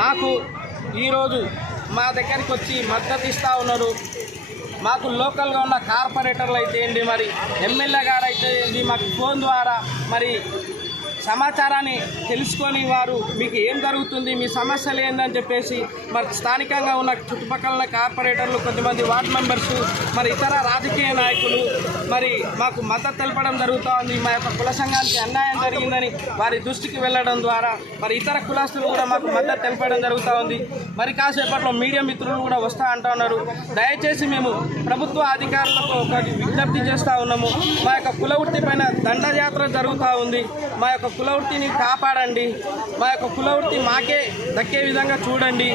మాకు ఈరోజు మా దగ్గరికి వచ్చి మద్దతు ఇస్తూ ఉన్నారు. మాకు లోకల్గా ఉన్న కార్పొరేటర్లు అయితే ఏంటి, మరి ఎమ్మెల్యే గారు అయితే ఏంటి, మాకు ఫోన్ ద్వారా మరి సమాచారాన్ని తెలుసుకొని వారు మీకు ఏం జరుగుతుంది, మీ సమస్యలు ఏందని చెప్పేసి మరి స్థానికంగా ఉన్న చుట్టుపక్కల కార్పొరేటర్లు, కొంతమంది వార్డు మెంబర్స్, మరి ఇతర రాజకీయ నాయకులు మరి మాకు మద్దతు తెలపడం జరుగుతోంది. మా యొక్క కుల సంఘానికి అన్యాయం జరిగిందని వారి దృష్టికి వెళ్ళడం ద్వారా మరి ఇతర కులస్తులు కూడా మాకు మద్దతు తెలపడం జరుగుతూ ఉంది. మరి కాసేపట్లో మీడియా మిత్రులు కూడా వస్తూ అంటున్నారు. దయచేసి మేము ప్రభుత్వ అధికారులకు ఒక విజ్ఞప్తి చేస్తూ ఉన్నాము. మా యొక్క కుల వృత్తి పైన దండయాత్ర జరుగుతూ ఉంది. మా యొక్క కుల వృత్తిని కాపాడండి. మా యొక్క కుల వృత్తి మాకే దక్కే విధంగా చూడండి.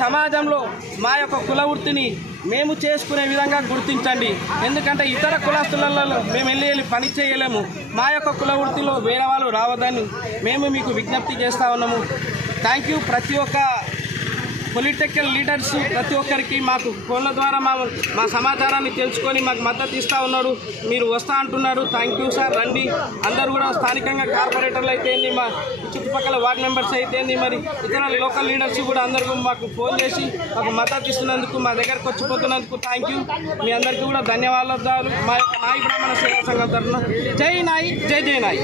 సమాజంలో మా యొక్క కుల వృత్తిని మేము చేసుకునే విధంగా గుర్తించండి. ఎందుకంటే ఇతర కులస్తులలో మేము వెళ్ళి పని చేయలేము. మా యొక్క కుల వృత్తిలో వేరే వాళ్ళు రావద్దని మేము మీకు విజ్ఞప్తి చేస్తూ ఉన్నాము. Thank you. ప్రతి ఒక్క పొలిటికల్ లీడర్స్ ప్రతి ఒక్కరికి మాకు ఫోన్ల ద్వారా మా సమాచారాన్ని తెలుసుకొని మాకు మద్దతు ఇస్తూ ఉన్నారు. మీరు వస్తూ అంటున్నారు. Thank you sir. రండి. అందరూ కూడా స్థానికంగా కార్పొరేటర్లు అయితే ఏంది, మా చుట్టుపక్కల వార్డు మెంబర్స్ అయితే ఏంది, మరి ఇతర లోకల్ లీడర్స్ కూడా అందరికీ మాకు ఫోన్ చేసి మాకు మద్దతు ఇస్తున్నందుకు, మా దగ్గరకు వచ్చిపోతున్నందుకు థ్యాంక్ యూ. మీ అందరికీ కూడా ధన్యవాదాలు. మా యొక్క నాయి బ్రాహ్మణ సేవా సంఘం తరఫున జై నాయి, జై జై నాయి.